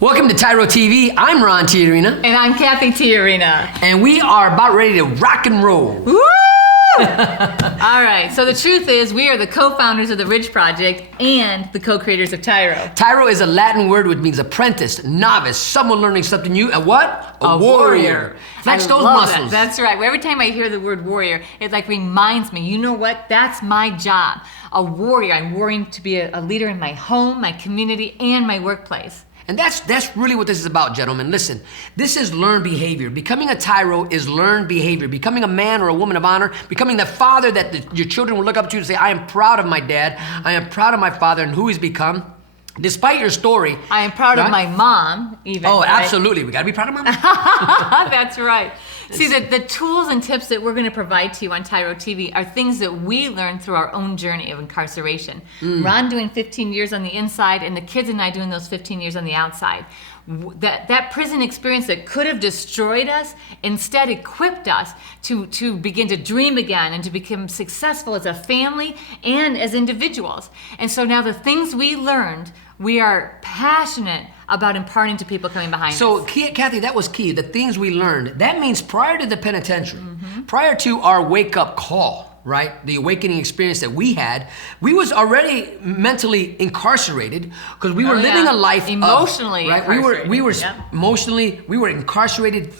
Welcome to TYRO TV. I'm Ron and And I'm Cathy and we are about ready to rock and roll. Woo! All right, so the truth is we are the co-founders of the Ridge Project and the co-creators of TYRO. TYRO is a Latin word which means apprentice, novice, someone learning something new, and what? A warrior. Flex those muscles. That's right. Every time I hear the word warrior, it like reminds me, you know what? That's my job. A warrior. I'm warring to be a leader in my home, my community, and my workplace. And that's really what this is about, gentlemen. Listen, this is learned behavior. Becoming a TYRO is learned behavior. Becoming a man or a woman of honor, becoming the father that your children will look up to and say, I am proud of my dad, I am proud of my father and who he's become. Despite your story. I am proud of my mom, even. Oh, right? Absolutely. We gotta be proud of mom. That's right. See, the tools and tips that we're gonna provide to you on TYRO TV are things that we learned through our own journey of incarceration. Ron doing 15 years on the inside and the kids and I doing those 15 years on the outside. That prison experience that could have destroyed us instead equipped us to begin to dream again and to become successful as a family and as individuals. And so now the things we learned, we are passionate about imparting to people coming behind us. So, Cathy, that was key. The things we learned. That means prior to the penitentiary, prior to our wake-up call, right? The awakening experience that we had, we was already mentally incarcerated because we were living a life emotionally right? We were emotionally, we were incarcerated.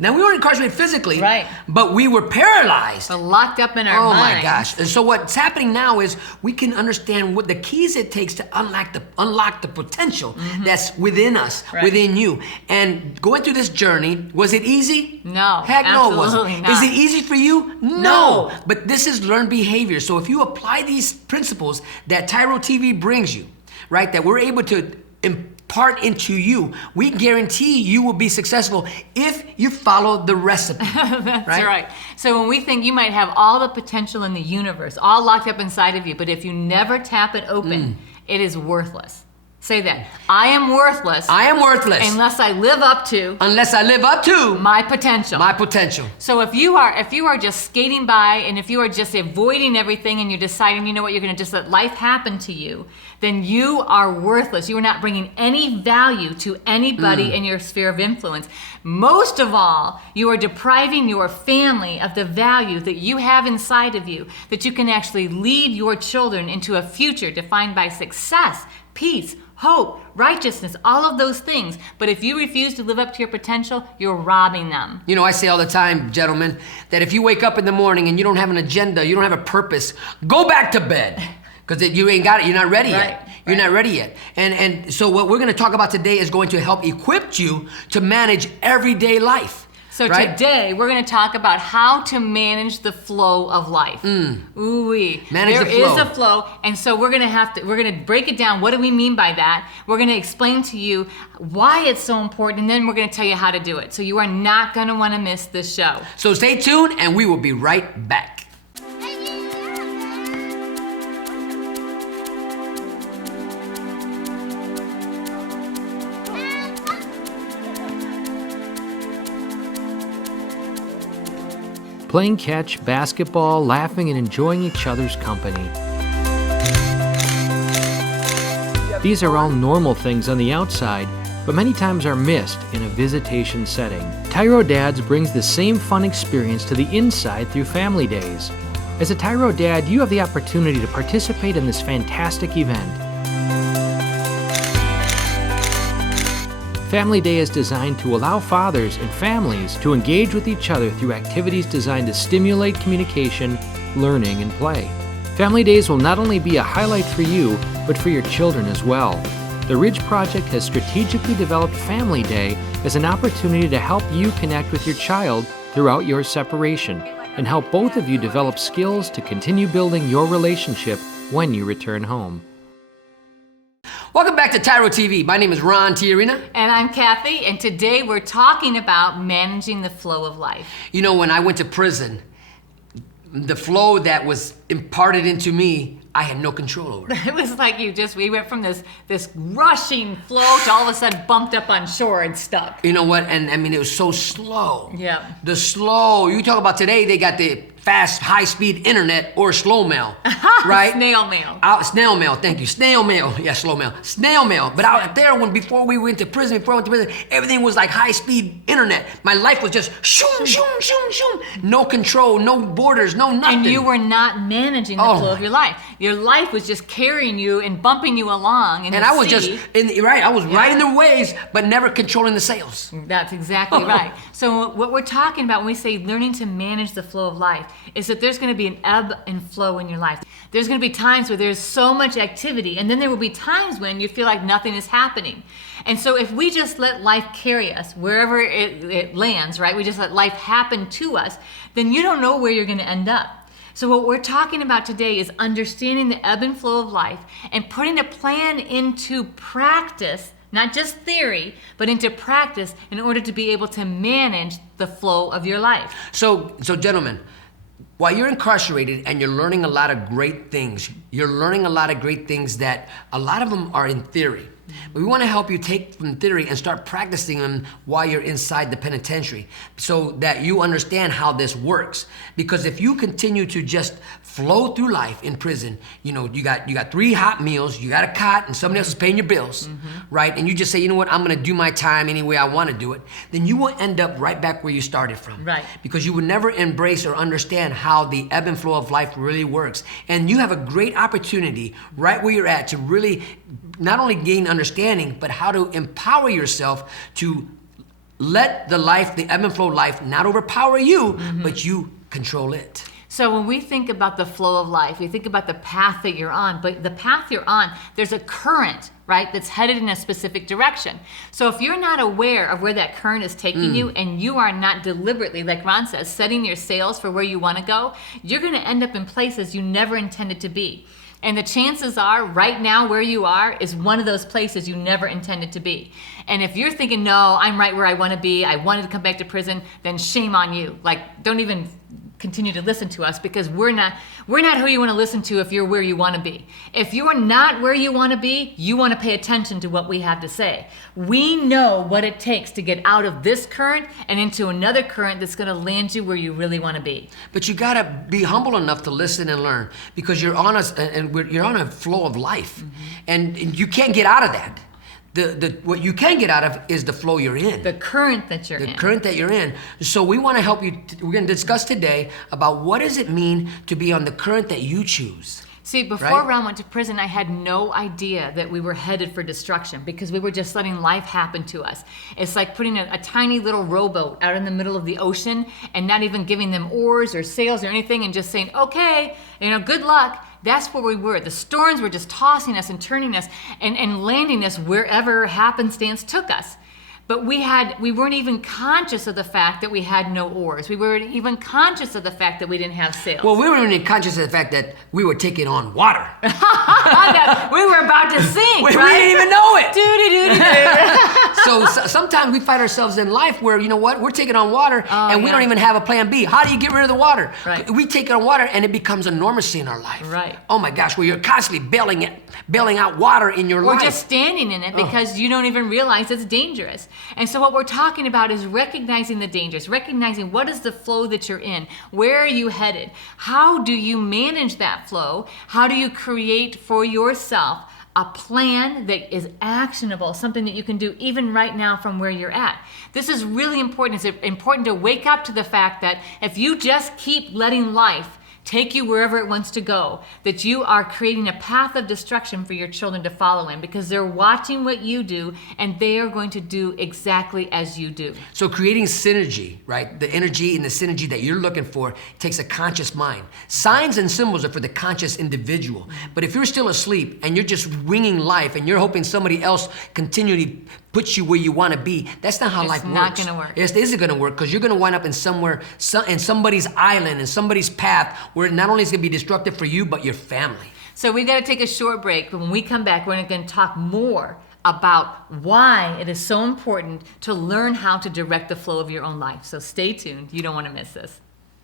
Now, we weren't incarcerated physically, right? But we were paralyzed. But locked up in our minds. Oh my gosh. And so what's happening now is we can understand what the keys it takes to unlock the potential that's within us, within you. And going through this journey, was it easy? No, Heck no, it wasn't. absolutely not. Is it easy for you? No. But this is learned behavior. So if you apply these principles that TYRO TV brings you, right, that we're able to impart into you, we guarantee you will be successful if you follow the recipe. That's right. So when we think you might have all the potential in the universe, all locked up inside of you, but if you never tap it open, it is worthless. Say that. I am worthless. I am worthless. Unless I live up to my potential. My potential. So if you are just skating by and if you are just avoiding everything and you're deciding, you know what, you're going to just let life happen to you, then you are worthless. You are not bringing any value to anybody in your sphere of influence. Most of all, you are depriving your family of the value that you have inside of you, that you can actually lead your children into a future defined by success, peace, hope, righteousness, all of those things. But if you refuse to live up to your potential, you're robbing them. You know, I say all the time, gentlemen, that if you wake up in the morning and you don't have an agenda, you don't have a purpose, go back to bed. Because you ain't got it, you're not ready yet. You're not ready yet. And so what we're gonna talk about today is going to help equip you to manage everyday life. So today, we're going to talk about how to manage the flow of life. Ooh-wee. Manage the flow. There is a flow, and so we're going to break it down. What do we mean by that? We're going to explain to you why it's so important, and then we're going to tell you how to do it. So you are not going to want to miss this show. So stay tuned, and we will be right back. Playing catch, basketball, laughing, and enjoying each other's company. These are all normal things on the outside, but many times are missed in a visitation setting. TYRO Dads brings the same fun experience to the inside through family days. As a TYRO Dad, you have the opportunity to participate in this fantastic event. Family Day is designed to allow fathers and families to engage with each other through activities designed to stimulate communication, learning, and play. Family Days will not only be a highlight for you, but for your children as well. The Ridge Project has strategically developed Family Day as an opportunity to help you connect with your child throughout your separation and help both of you develop skills to continue building your relationship when you return home. Welcome back to TYRO TV. My name is Ron And I'm Cathy, and today we're talking about managing the flow of life. You know, when I went to prison, the flow that was imparted into me, I had no control over. It was like we went from this rushing flow to all of a sudden bumped up on shore and stuck. You know what? And I mean, it was so slow. Yeah. The slow, you talk about today, they got the fast, high-speed internet or slow mail, right? Snail mail. Snail mail, thank you. Snail mail. Yeah, slow mail. Snail mail. But out there, before we went to prison, everything was like high-speed internet. My life was just shoom, shoom, shoom, shoom. No control, no borders, no nothing. And you were not managing the flow of your life. Your life was just carrying you and bumping you along. And I was just, I was riding the waves, but never controlling the sails. That's exactly right. So what we're talking about when we say learning to manage the flow of life is that there's going to be an ebb and flow in your life. There's going to be times where there's so much activity, and then there will be times when you feel like nothing is happening. And so if we just let life carry us wherever it lands, right? We just let life happen to us, then you don't know where you're going to end up. So what we're talking about today is understanding the ebb and flow of life and putting a plan into practice, not just theory, but into practice in order to be able to manage the flow of your life. So gentlemen, while you're incarcerated and you're learning a lot of great things, that a lot of them are in theory. But we want to help you take from theory and start practicing them while you're inside the penitentiary so that you understand how this works. Because if you continue to just flow through life in prison, you got 3 hot meals, you got a cot, and somebody else is paying your bills, right? And you just say, you know what, I'm going to do my time any way I want to do it. Then you will end up right back where you started from. Right. Because you would never embrace or understand how the ebb and flow of life really works. And you have a great opportunity right where you're at to really not only gain understanding, but how to empower yourself to let the ebb and flow life not overpower you, but you control it. So when we think about the flow of life, we think about the path that you're on, but the path you're on, there's a current, right, that's headed in a specific direction. So if you're not aware of where that current is taking you, and you are not deliberately, like Ron says, setting your sails for where you want to go, you're going to end up in places you never intended to be. And the chances are, right now where you are is one of those places you never intended to be. And if you're thinking, no, I'm right where I want to be, I wanted to come back to prison, then shame on you. Like, don't even continue to listen to us, because we're not who you want to listen to if you're where you want to be. If you are not where you want to be, you want to pay attention to what we have to say. We know what it takes to get out of this current and into another current that's going to land you where you really want to be. But you got to be humble enough to listen and learn, because you're on a flow of life, and you can't get out of that. What you can get out of is the flow you're in. The current that you're in. The current that you're in. So we want to help you. We're going to discuss today about what does it mean to be on the current that you choose. See, before Ron went to prison, I had no idea that we were headed for destruction, because we were just letting life happen to us. It's like putting a tiny little rowboat out in the middle of the ocean and not even giving them oars or sails or anything, and just saying, okay, good luck. That's where we were. The storms were just tossing us and turning us and landing us wherever happenstance took us. But we weren't even conscious of the fact that we had no oars. We weren't even conscious of the fact that we didn't have sails. Well, we weren't even conscious of the fact that we were taking on water. We were about to sink, we right? didn't even know it. So sometimes we find ourselves in life where, you know what, we're taking on water and we don't even have a plan B. How do you get rid of the water? Right. We take on water and it becomes a normalcy in our life. Right. Oh my gosh, where you're constantly bailing out water in your life. Or just standing in it because you don't even realize it's dangerous. And so what we're talking about is recognizing the dangers, recognizing what is the flow that you're in, where are you headed, how do you manage that flow, how do you create for yourself a plan that is actionable, something that you can do even right now from where you're at. This is really important. It's important to wake up to the fact that if you just keep letting life take you wherever it wants to go, that you are creating a path of destruction for your children to follow in, because they're watching what you do and they are going to do exactly as you do. So creating synergy, right? The energy and the synergy that you're looking for takes a conscious mind. Signs and symbols are for the conscious individual. But if you're still asleep and you're just winging life and you're hoping somebody else continually puts you where you want to be, that's not how life works. It's not going to work. It isn't going to work, because you're going to wind up in somebody's island, in somebody's path, where not only is it going to be destructive for you, but your family. So we've got to take a short break, but when we come back, we're going to talk more about why it is so important to learn how to direct the flow of your own life. So stay tuned. You don't want to miss this.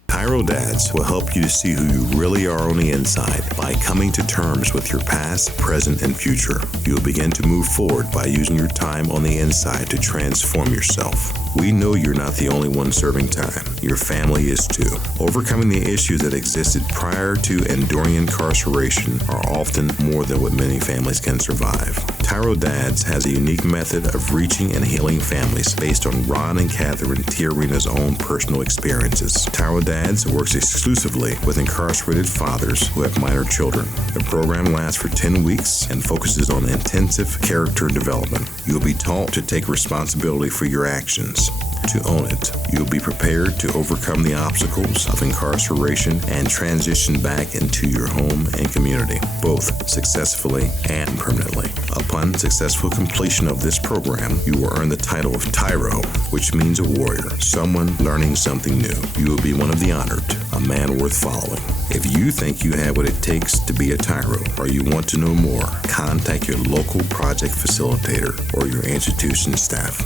TYRO Dads will help you to see who you really are on the inside by coming to terms with your past, present, and future. You'll begin to move forward by using your time on the inside to transform yourself. We know you're not the only one serving time. Your family is too. Overcoming the issues that existed prior to and during incarceration are often more than what many families can survive. TYRO Dads has a unique method of reaching and healing families based on Ron and Cathy TYRO's own personal experiences. TYRO Dads works exclusively with incarcerated fathers who have minor children. The program lasts for 10 weeks and focuses on intensive character development. You'll be taught to take responsibility for your actions, to own it. You'll be prepared to overcome the obstacles of incarceration and transition back into your home and community, both successfully and permanently. Upon successful completion of this program, you will earn the title of TYRO, which means a warrior, someone learning something new. You will be one of the honored, a man worth following. If you think you have what it takes to be a TYRO, or you want to know more, contact your local project facilitator or your institution staff.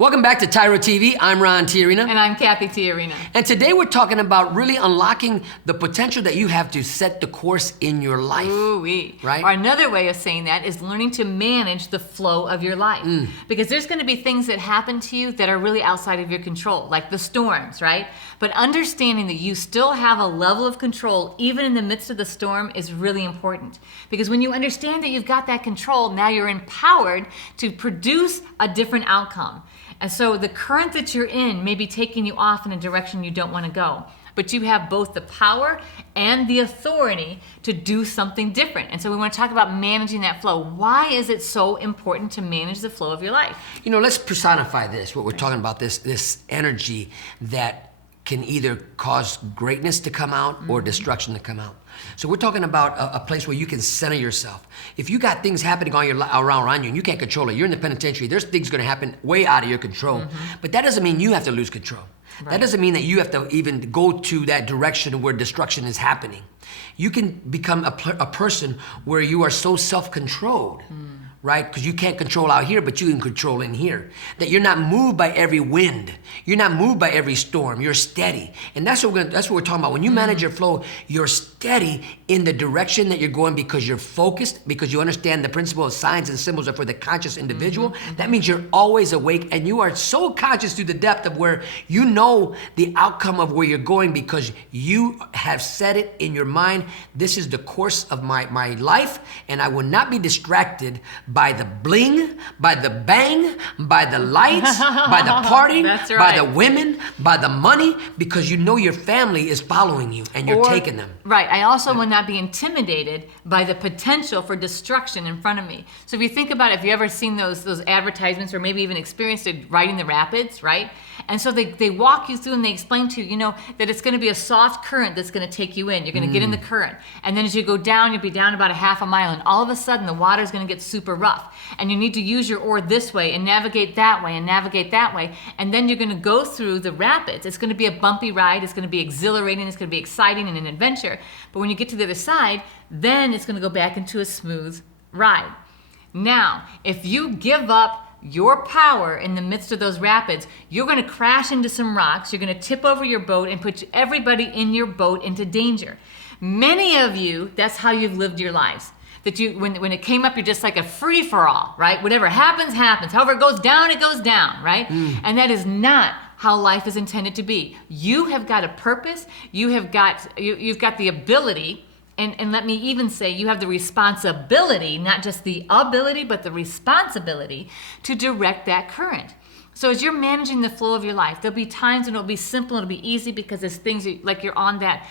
Welcome back to TYRO TV. I'm Ron TYRO. And I'm Cathy TYRO. And today we're talking about really unlocking the potential that you have to set the course in your life. Ooh-wee. Right? Or another way of saying that is learning to manage the flow of your life. Because there's going to be things that happen to you that are really outside of your control, like the storms, right? But understanding that you still have a level of control even in the midst of the storm is really important. Because when you understand that you've got that control, now you're empowered to produce a different outcome. And so the current that you're in may be taking you off in a direction you don't want to go. But you have both the power and the authority to do something different. And so we want to talk about managing that flow. Why is it so important to manage the flow of your life? You know, let's personify this, what we're talking about, this energy that can either cause greatness to come out or destruction to come out. So we're talking about a place where you can center yourself. If you got things happening around you and you can't control it, you're in the penitentiary, there's things gonna happen way out of your control. But that doesn't mean you have to lose control. Right. That doesn't mean that you have to even go to that direction where destruction is happening. You can become a person where you are so self-controlled. Right? Because you can't control out here, but you can control in here. That you're not moved by every wind. You're not moved by every storm. You're steady. And that's what we're talking about. When you manage your flow, you're steady in the direction that you're going because you're focused, because you understand the principle of signs and symbols are for the conscious individual. That means you're always awake and you are so conscious to the depth of where you know the outcome of where you're going because you have set it in your mind. This is the course of my life, and I will not be distracted by the bling, by the bang, by the lights, by the partying, That's right. by the women, by the money, because you know your family is following you and you're taking them. Right. I also will not be intimidated by the potential for destruction in front of me. So if you think about it, if you ever seen those advertisements or maybe even experienced it riding the rapids, right? And so they walk you through and they explain to you, that it's going to be a soft current that's going to take you in. You're going to get in the current. And then as you go down, you'll be down about a half a mile. And all of a sudden, the water is going to get super rough. And you need to use your oar this way and navigate that way and navigate that way. And then you're going to go through the rapids. It's going to be a bumpy ride. It's going to be exhilarating. It's going to be exciting and an adventure. But when you get to the other side, then it's going to go back into a smooth ride. Now, if you give up your power in the midst of those rapids, you're going to crash into some rocks, you're going to tip over your boat and put everybody in your boat into danger. Many of you, that's how you've lived your lives. That you, when it came up, you're just like a free-for-all, right? Whatever happens, happens. However it goes down, right? And that is not how life is intended to be. You have got a purpose, you've got the ability. And let me even say you have the responsibility, not just the ability, but the responsibility to direct that current. So as you're managing the flow of your life, there'll be times when it'll be simple, it'll be easy because there's things like you're on that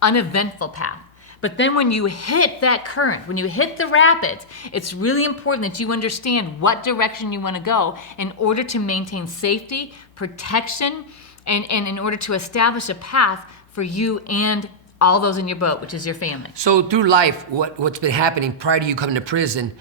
uneventful path. But then when you hit that current, when you hit the rapids, it's really important that you understand what direction you want to go in order to maintain safety, protection, and in order to establish a path for you and all those in your boat, which is your family. So through life, what's been happening prior to you coming to prison,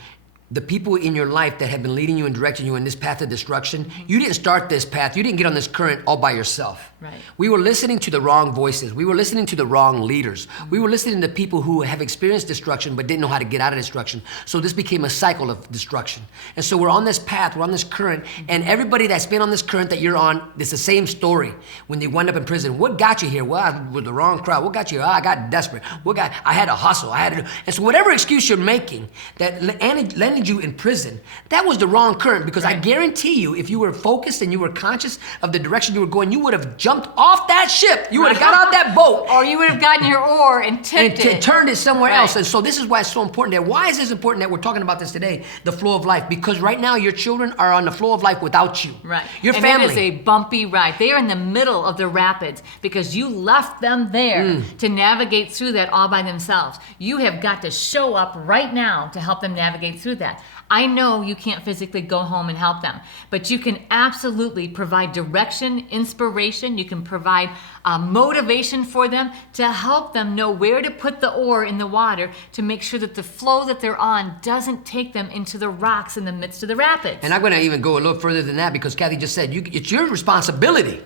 the people in your life that have been leading you and directing you in this path of destruction, you didn't start this path, you didn't get on this current all by yourself. Right. We were listening to the wrong voices. We were listening to the wrong leaders. We were listening to people who have experienced destruction but didn't know how to get out of destruction. So this became a cycle of destruction. And so we're on this path, we're on this current, and everybody that's been on this current that you're on, it's the same story. When they wind up in prison, what got you here? Well, I was with the wrong crowd. What got you here? I got desperate. I had to hustle. And so whatever excuse you're making that lending landed you in prison, that was the wrong current, because I guarantee you, if you were focused and you were conscious of the direction you were going, you would have jumped off that ship. You would have got out that boat. Or you would have gotten your oar and tipped it. Turned it somewhere else. And so this is why it's so important that, why is this important that we're talking about this today, the flow of life? Because right now your children are on the flow of life without you. Right. Your and family. it is a bumpy ride. They are in the middle of the rapids because you left them there to navigate through that all by themselves. You have got to show up right now to help them navigate through that. I know you can't physically go home and help them, but you can absolutely provide direction, inspiration. You can provide motivation for them to help them know where to put the oar in the water to make sure that the flow that they're on doesn't take them into the rocks in the midst of the rapids. And I'm going to even go a little further than that, because Cathy just said, it's your responsibility,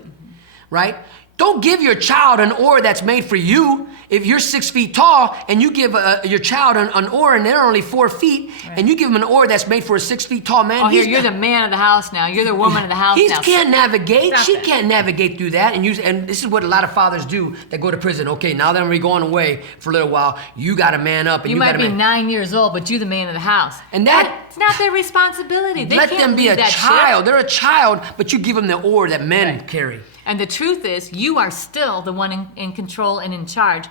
right? Don't give your child an oar that's made for you. If you're 6 feet tall and you give your child an oar and they're only 4 feet, and you give them an oar that's made for a 6 feet tall man. Oh, you're the man of the house now. You're the woman of the house now. He can't navigate. Stop She it. can't navigate through that. And this is what a lot of fathers do that go to prison. Okay, now that we're going away for a little while, you got to man up. And You might be 9 years old, but you're the man of the house. And it's not their responsibility. They let can't them be lead a that child. ship. They're a child, but you give them the oar that men carry. And the truth is, you are still the one in control and in charge.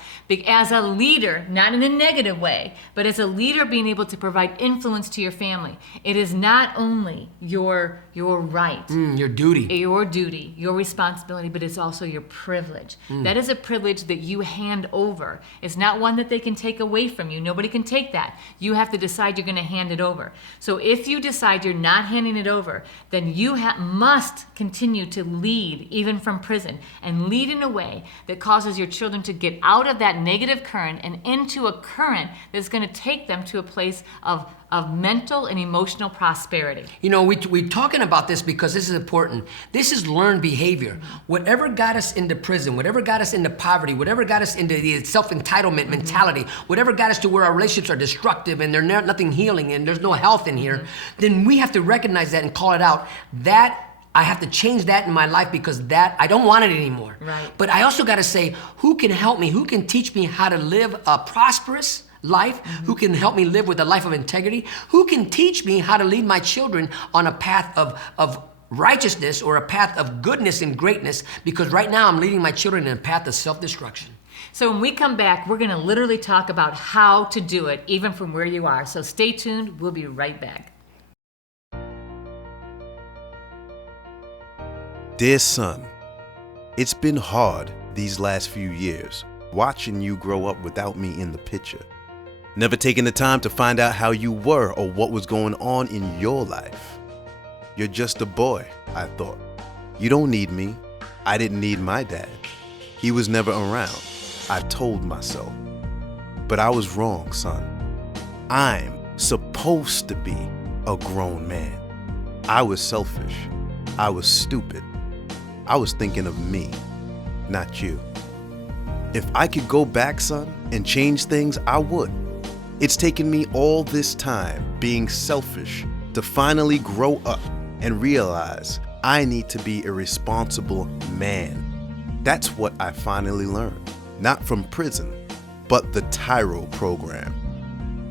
As a leader, not in a negative way, but as a leader being able to provide influence to your family. It is not only your right. Your duty. Your duty, your responsibility, but it's also your privilege. That is a privilege that you hand over. It's not one that they can take away from you. Nobody can take that. You have to decide you're going to hand it over. So if you decide you're not handing it over, then you must continue to lead, even from prison, and lead in a way that causes your children to get out of that negative current and into a current that's going to take them to a place of mental and emotional prosperity. You know, we're talking about this because this is important. This is learned behavior. Whatever got us into prison, whatever got us into poverty, whatever got us into the self-entitlement mentality, whatever got us to where our relationships are destructive and there's nothing healing and there's no health in here, then we have to recognize that and call it out. That I have to change that in my life, because that I don't want it anymore. Right. But I also got to say, who can help me? Who can teach me how to live a prosperous life? Who can help me live with a life of integrity? Who can teach me how to lead my children on a path of righteousness or a path of goodness and greatness? Because right now I'm leading my children in a path of self-destruction. So when we come back, we're going to literally talk about how to do it, even from where you are. So stay tuned. We'll be right back. Dear son, it's been hard these last few years, watching you grow up without me in the picture. Never taking the time to find out how you were or what was going on in your life. You're just a boy, I thought. You don't need me. I didn't need my dad. He was never around, I told myself. But I was wrong, son. I'm supposed to be a grown man. I was selfish. I was stupid. I was thinking of me, not you. If I could go back, son, and change things, I would. It's taken me all this time being selfish to finally grow up and realize I need to be a responsible man. That's what I finally learned, not from prison, but the TYRO program.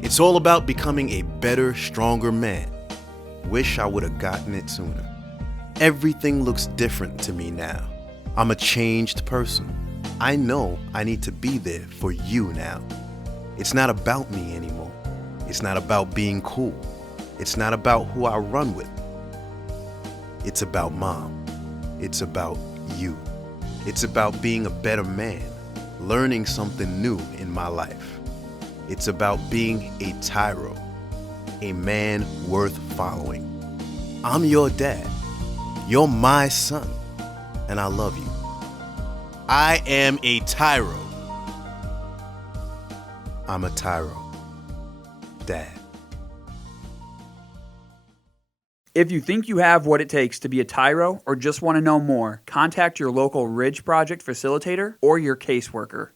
It's all about becoming a better, stronger man. Wish I would have gotten it sooner. Everything looks different to me now. I'm a changed person. I know I need to be there for you now. It's not about me anymore. It's not about being cool. It's not about who I run with. It's about mom. It's about you. It's about being a better man, learning something new in my life. It's about being a TYRO, a man worth following. I'm your dad. You're my son, and I love you. I am a TYRO. I'm a TYRO. Dad. If you think you have what it takes to be a TYRO or just want to know more, contact your local Ridge Project facilitator or your caseworker.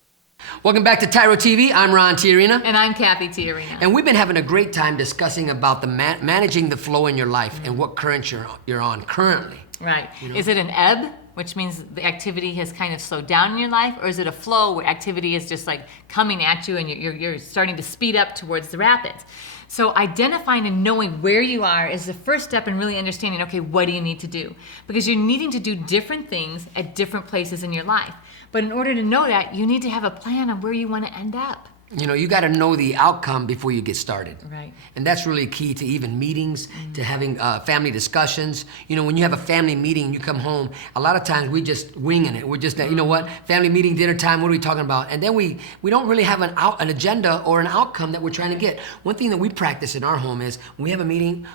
Welcome back to TYRO TV. I'm Ron Tiarina. And I'm Cathy Tiarina. And we've been having a great time discussing about the managing the flow in your life and what current you're on currently. Right. You know? Is it an ebb, which means the activity has kind of slowed down in your life, or is it a flow where activity is just like coming at you and you're starting to speed up towards the rapids? So identifying and knowing where you are is the first step in really understanding, okay, what do you need to do? Because you're needing to do different things at different places in your life. But in order to know that, you need to have a plan on where you want to end up. You know, you got to know the outcome before you get started. Right. And that's really key to even meetings, to having family discussions. You know, when you have a family meeting and you come home, a lot of times we just winging it. We're just, you know what, family meeting, dinner time, what are we talking about? And then we don't really have an agenda or an outcome that we're trying to get. One thing that we practice in our home is when we have a meeting,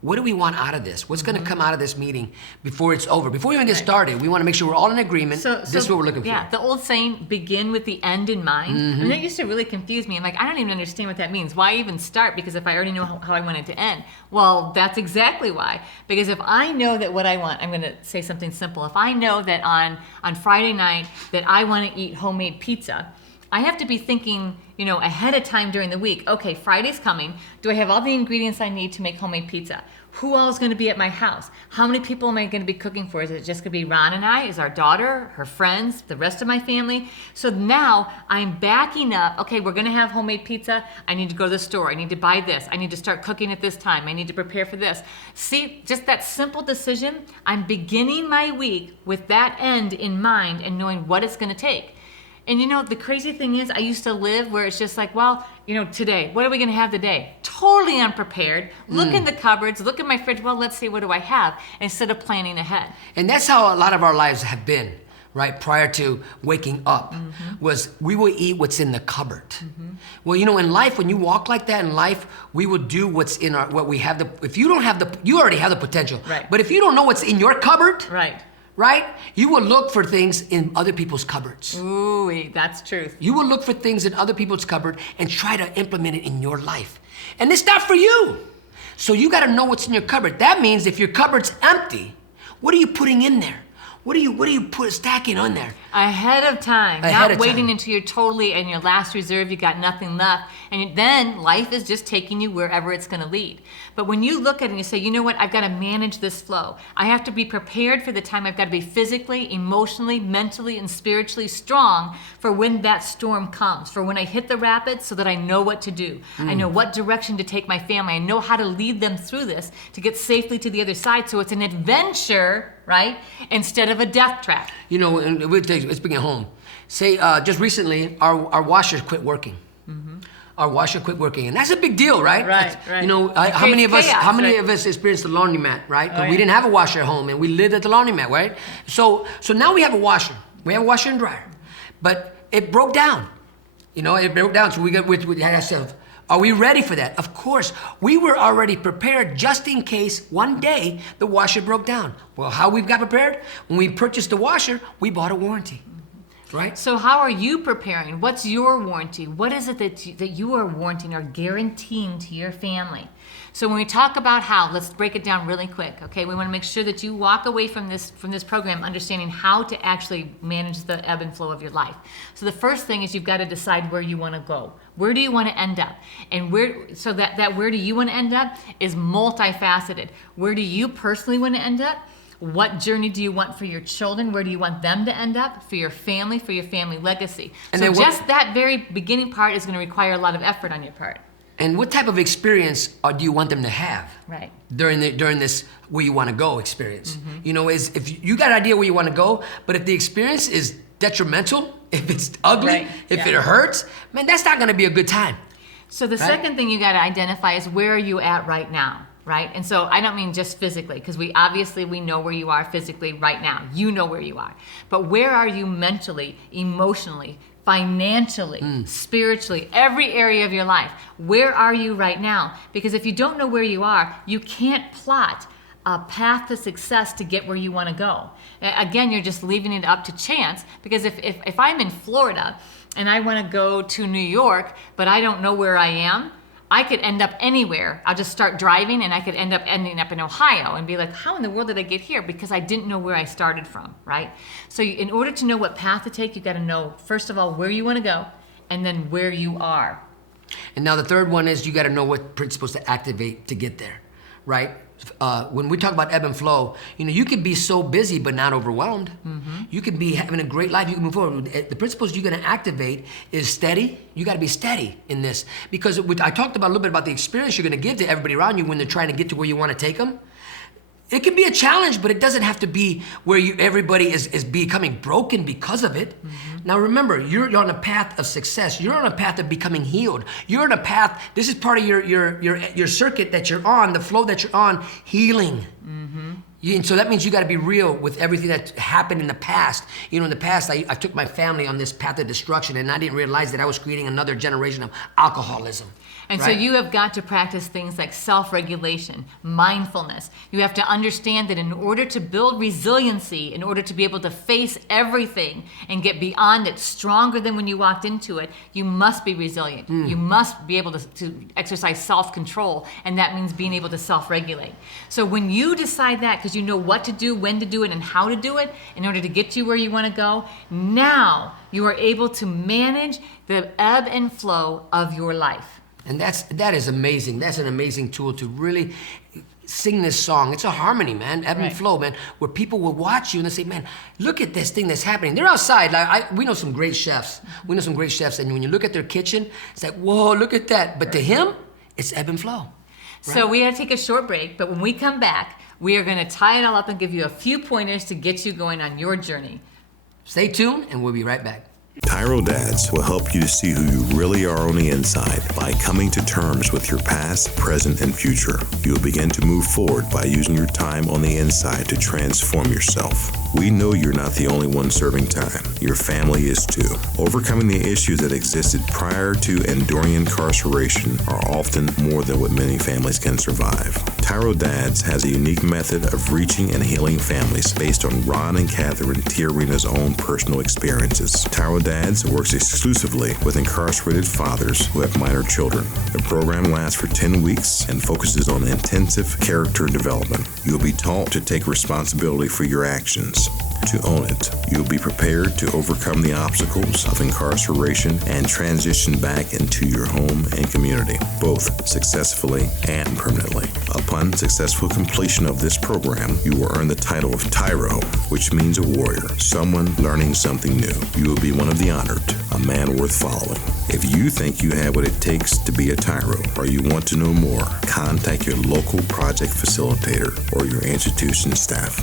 what do we want out of this? What's going to come out of this meeting before it's over? Before we even get started, we want to make sure we're all in agreement. This is what we're looking for. Yeah, the old saying, begin with the end in mind. And that used to really confuse me. I'm like, I don't even understand what that means. Why even start? Because if I already know how I want it to end. Well, that's exactly why. Because if I know that what I want, I'm going to say something simple. If I know that on Friday night that I want to eat homemade pizza, I have to be thinking, you know, ahead of time during the week. Okay, Friday's coming. Do I have all the ingredients I need to make homemade pizza? Who all is going to be at my house? How many people am I going to be cooking for? Is it just going to be Ron and I? Is our daughter, her friends, the rest of my family? So now I'm backing up. Okay, we're going to have homemade pizza. I need to go to the store. I need to buy this. I need to start cooking at this time. I need to prepare for this. See, just that simple decision, I'm beginning my week with that end in mind and knowing what it's going to take. And you know, the crazy thing is, I used to live where it's just like, well, you know, today, what are we going to have today? Totally unprepared. Look in the cupboards, look at my fridge. Well, let's see, what do I have? Instead of planning ahead. And that's how a lot of our lives have been, right? Prior to waking up, was we will eat what's in the cupboard. Well, you know, in life, when you walk like that in life, we will do what's in what we have. If you don't have you already have the potential. Right. But if you don't know what's in your cupboard, Right. You will look for things in other people's cupboards. Ooh, that's truth. You will look for things in other people's cupboard and try to implement it in your life. And it's not for you. So you got to know what's in your cupboard. That means if your cupboard's empty, what are you putting in there? What are you stacking on there? Ahead of time, Ahead not of waiting time. until you're totally in your last reserve, you got nothing left, and then life is just taking you wherever it's going to lead. But when you look at it and you say, you know what, I've got to manage this flow. I have to be prepared for the time. I've got to be physically, emotionally, mentally, and spiritually strong for when that storm comes, for when I hit the rapids, so that I know what to do. I know what direction to take my family. I know how to lead them through this to get safely to the other side, so it's an adventure, right, instead of a death trap. You know, and let's bring it home. Say, just recently, our washer quit working. Our washer quit working, and that's a big deal, right? Right. You know, how many of us experienced the laundromat, right? But we didn't have a washer at home, and we lived at the laundromat, right? So now we have a washer. We have a washer and dryer, but it broke down. You know, it broke down. So we had ourselves. Are we ready for that? Of course. We were already prepared just in case one day the washer broke down. Well, how we got prepared? When we purchased the washer, we bought a warranty. Right? So how are you preparing? What's your warranty? What is it that you are warranting or guaranteeing to your family? So when we talk about how, let's break it down really quick, okay? We want to make sure that you walk away from this program understanding how to actually manage the ebb and flow of your life. So the first thing is you've got to decide where you want to go. Where do you want to end up? And so that where do you want to end up is multifaceted. Where do you personally want to end up? What journey do you want for your children? Where do you want them to end up? For your family legacy. And so then just that very beginning part is going to require a lot of effort on your part. And what type of experience do you want them to have? Right. During this where you want to go experience. You know, is if you got an idea where you want to go, but if the experience is detrimental, if it's ugly, if it hurts, man, that's not going to be a good time. So the second thing you got to identify is where are you at right now, right? And so I don't mean just physically, because we know where you are physically right now. You know where you are. But where are you mentally, emotionally, financially, spiritually, every area of your life? Where are you right now? Because if you don't know where you are, you can't plot a path to success to get where you want to go. Again, you're just leaving it up to chance, because if I'm in Florida and I want to go to New York, but I don't know where I am, I could end up anywhere. I'll just start driving and I could ending up in Ohio and be like, how in the world did I get here? Because I didn't know where I started from, right? So in order to know what path to take, you got to know, first of all, where you want to go, and then where you are. And now the third one is you got to know what principles to activate to get there, right? When we talk about ebb and flow, you can be so busy but not overwhelmed. You can be having a great life. You can move forward. The principles you're going to activate is steady. You got to be steady in this because I talked about a little bit about the experience you're going to give to everybody around you when they're trying to get to where you want to take them. It can be a challenge, but it doesn't have to be where everybody is becoming broken because of it. Now remember, you're on a path of success. You're on a path of becoming healed. You're on a path, this is part of your circuit that you're on, the flow that you're on, healing. And so that means you got to be real with everything that happened in the past. In the past, I took my family on this path of destruction, and I didn't realize that I was creating another generation of alcoholism. And right? so you have got to practice things like self-regulation, mindfulness. You have to understand that in order to build resiliency, in order to be able to face everything and get beyond it stronger than when you walked into it, you must be resilient. You must be able to exercise self-control, and that means being able to self-regulate. So when you decide that, because you know what to do, when to do it, and how to do it in order to get you where you want to go, now you are able to manage the ebb and flow of your life. And that is amazing. That's an amazing tool to really sing this song. It's a harmony, man, ebb and flow, man, where people will watch you and they say, man, look at this thing that's happening. They're outside. We know some great chefs. And when you look at their kitchen, it's like, whoa, look at that. But to him, it's ebb and flow. Right? So we got to take a short break, but when we come back, we are going to tie it all up and give you a few pointers to get you going on your journey. Stay tuned, and we'll be right back. TYRO Dads will help you to see who you really are on the inside by coming to terms with your past, present, and future. You will begin to move forward by using your time on the inside to transform yourself. We know you're not the only one serving time. Your family is too. Overcoming the issues that existed prior to and during incarceration are often more than what many families can survive. TYRO Dads has a unique method of reaching and healing families based on Ron and Cathy TYRO's own personal experiences. TYRO Dads works exclusively with incarcerated fathers who have minor children. The program lasts for 10 weeks and focuses on intensive character development. You'll be taught to take responsibility for your actions, to own it. You'll be prepared to overcome the obstacles of incarceration and transition back into your home and community, both successfully and permanently. Upon successful completion of this program, you will earn the title of TYRO, which means a warrior, someone learning something new. You will be one of the honored, a man worth following. If you think you have what it takes to be a TYRO, or you want to know more, contact your local project facilitator or your institution staff.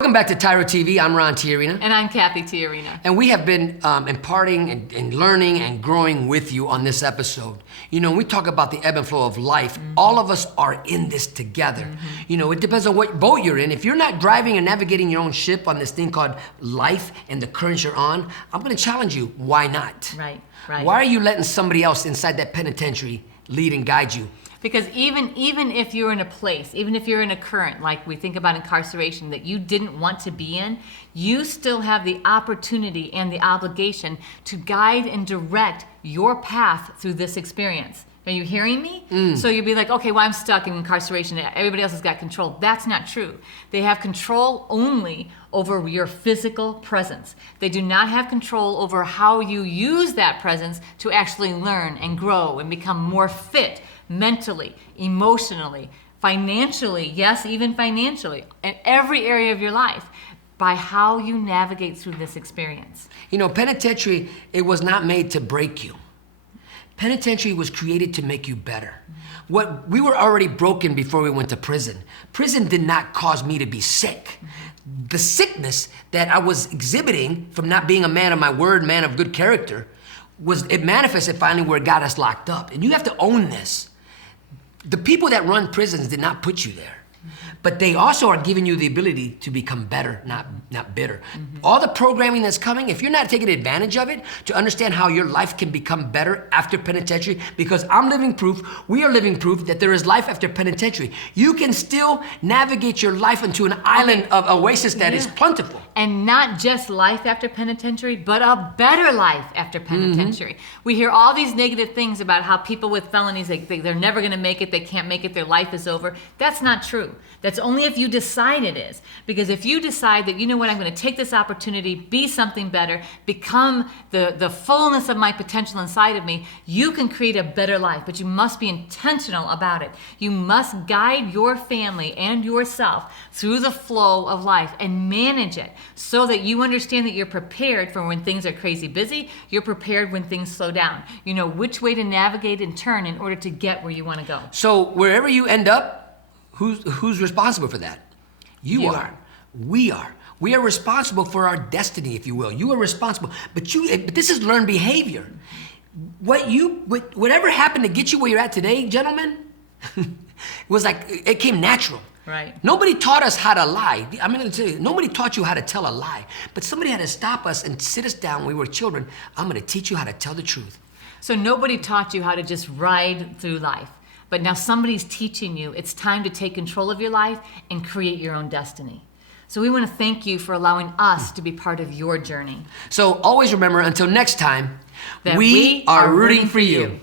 Welcome back to TYRO TV. I'm Ron TYRO. And I'm Cathy TYRO. And we have been imparting and learning and growing with you on this episode. When we talk about the ebb and flow of life, all of us are in this together. It depends on what boat you're in. If you're not driving and navigating your own ship on this thing called life and the currents you're on, I'm going to challenge you. Why not? Right. Why are you letting somebody else inside that penitentiary lead and guide you? Because even if you're in a place, even if you're in a current, like we think about incarceration, that you didn't want to be in, you still have the opportunity and the obligation to guide and direct your path through this experience. Are you hearing me? So you'll be like, okay, well, I'm stuck in incarceration. Everybody else has got control. That's not true. They have control only over your physical presence. They do not have control over how you use that presence to actually learn and grow and become more fit mentally, emotionally, financially, yes, even financially, in every area of your life, by how you navigate through this experience. Penitentiary, it was not made to break you. Penitentiary was created to make you better. We were already broken before we went to prison. Prison did not cause me to be sick. The sickness that I was exhibiting from not being a man of my word, man of good character, it manifested finally where it got us locked up. And you have to own this. The people that run prisons did not put you there. But they also are giving you the ability to become better, not bitter. All the programming that's coming, if you're not taking advantage of it to understand how your life can become better after penitentiary, because I'm living proof, we are living proof that there is life after penitentiary. You can still navigate your life into an island of oasis that is plentiful. And not just life after penitentiary, but a better life after penitentiary. We hear all these negative things about how people with felonies, they're never gonna make it, they can't make it, their life is over. That's not true. true. That's only if you decide it is. Because if you decide that, you know what, I'm going to take this opportunity, be something better, become the fullness of my potential inside of me, you can create a better life. But you must be intentional about it. You must guide your family and yourself through the flow of life and manage it so that you understand that you're prepared for when things are crazy busy. You're prepared when things slow down. You know which way to navigate and turn in order to get where you want to go. So wherever you end up, who's responsible for that? You are. We are. We are responsible for our destiny, if you will. You are responsible. But this is learned behavior. Whatever happened to get you where you're at today, gentlemen, was like, it came natural. Right. Nobody taught us how to lie. I'm going to tell you, nobody taught you how to tell a lie. But somebody had to stop us and sit us down when we were children. I'm going to teach you how to tell the truth. So nobody taught you how to just ride through life. But now somebody's teaching you it's time to take control of your life and create your own destiny. So we want to thank you for allowing us to be part of your journey. So always remember, until next time, we are rooting for you.